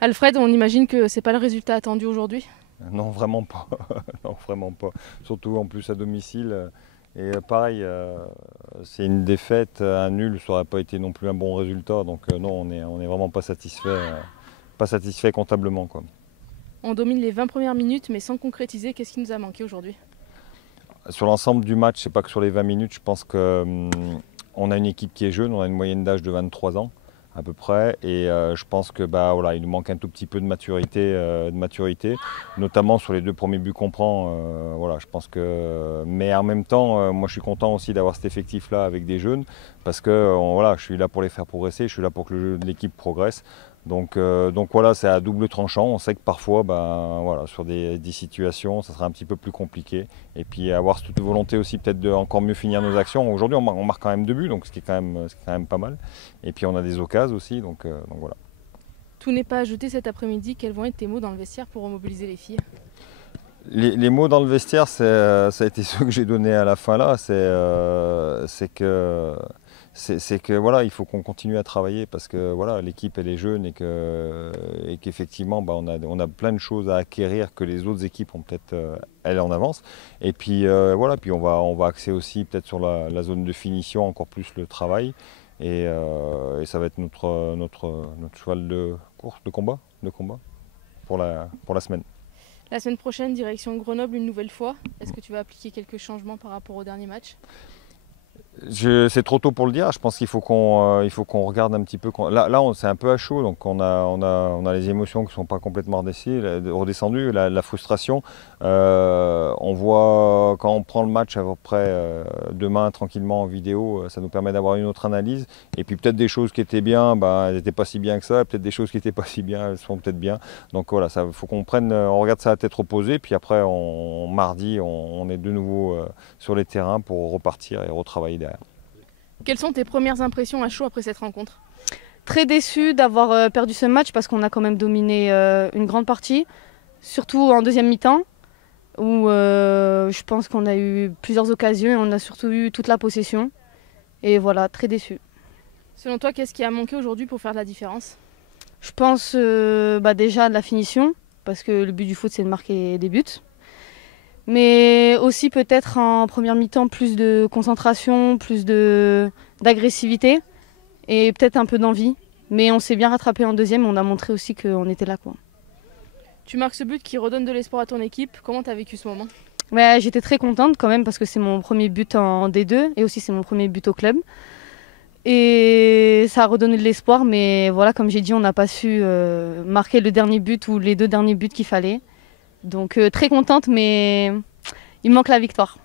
Alfred, on imagine que c'est pas le résultat attendu aujourd'hui. Non, vraiment pas. Non, vraiment pas. Surtout en plus à domicile. Et pareil, c'est une défaite, un nul, ça n'aurait pas été non plus un bon résultat. Donc non, on est vraiment pas satisfait comptablement, quoi. On domine les 20 premières minutes, mais sans concrétiser. Qu'est-ce qui nous a manqué aujourd'hui? Sur l'ensemble du match, c'est pas que sur les 20 minutes, je pense qu'on a une équipe qui est jeune, on a une moyenne d'âge de 23 ans à peu près, et je pense que voilà, il nous manque un tout petit peu de maturité, notamment sur les deux premiers buts qu'on prend. Voilà, je pense que, mais en même temps, moi je suis content aussi d'avoir cet effectif-là avec des jeunes, parce que voilà, je suis là pour les faire progresser, je suis là pour que l'équipe progresse. Donc voilà, c'est à double tranchant. On sait que parfois, voilà, sur des situations, ça sera un petit peu plus compliqué. Et puis avoir cette volonté aussi peut-être de encore mieux finir nos actions. Aujourd'hui, on marque quand même 2 buts, donc ce qui est quand même pas mal. Et puis on a des occasions aussi, donc voilà. Tout n'est pas ajouté cet après-midi. Quels vont être tes mots dans le vestiaire pour remobiliser les filles? Les mots dans le vestiaire, ça a été ceux que j'ai donnés à la fin là. C'est que voilà, il faut qu'on continue à travailler parce que voilà, l'équipe elle est jeune et qu'effectivement on a plein de choses à acquérir que les autres équipes ont peut-être elles en avance. Et puis voilà, puis on va axer aussi peut-être sur la zone de finition encore plus le travail et ça va être notre cheval de course de combat pour la semaine. La semaine prochaine, direction Grenoble une nouvelle fois. Est-ce que tu vas appliquer quelques changements par rapport au dernier match? C'est trop tôt pour le dire. Je pense qu'il faut qu'on regarde un petit peu. Là, c'est un peu à chaud, donc on a les émotions qui ne sont pas complètement redescendues, la frustration. On voit quand on prend le match à peu près demain tranquillement en vidéo, ça nous permet d'avoir une autre analyse. Et puis peut-être des choses qui étaient bien, elles n'étaient pas si bien que ça. Peut-être des choses qui n'étaient pas si bien, elles sont peut-être bien. Donc voilà, il faut on regarde ça à tête reposée. Puis après, mardi, on est de nouveau sur les terrains pour repartir et retravailler derrière. Quelles sont tes premières impressions à chaud après cette rencontre? Très déçu d'avoir perdu ce match parce qu'on a quand même dominé une grande partie, surtout en deuxième mi-temps où je pense qu'on a eu plusieurs occasions et on a surtout eu toute la possession. Et voilà, très déçu. Selon toi, qu'est-ce qui a manqué aujourd'hui pour faire de la différence? Je pense déjà de la finition, parce que le but du foot c'est de marquer des buts. Mais aussi peut-être en première mi-temps plus de concentration, plus d'agressivité et peut-être un peu d'envie. Mais on s'est bien rattrapé en deuxième, on a montré aussi qu'on était là, quoi. Tu marques ce but qui redonne de l'espoir à ton équipe. Comment tu as vécu ce moment? Ouais, j'étais très contente quand même parce que c'est mon premier but en D2 et aussi c'est mon premier but au club. Et ça a redonné de l'espoir, mais voilà, comme j'ai dit, on n'a pas su marquer le dernier but ou les deux derniers buts qu'il fallait. Donc très contente, mais il manque la victoire.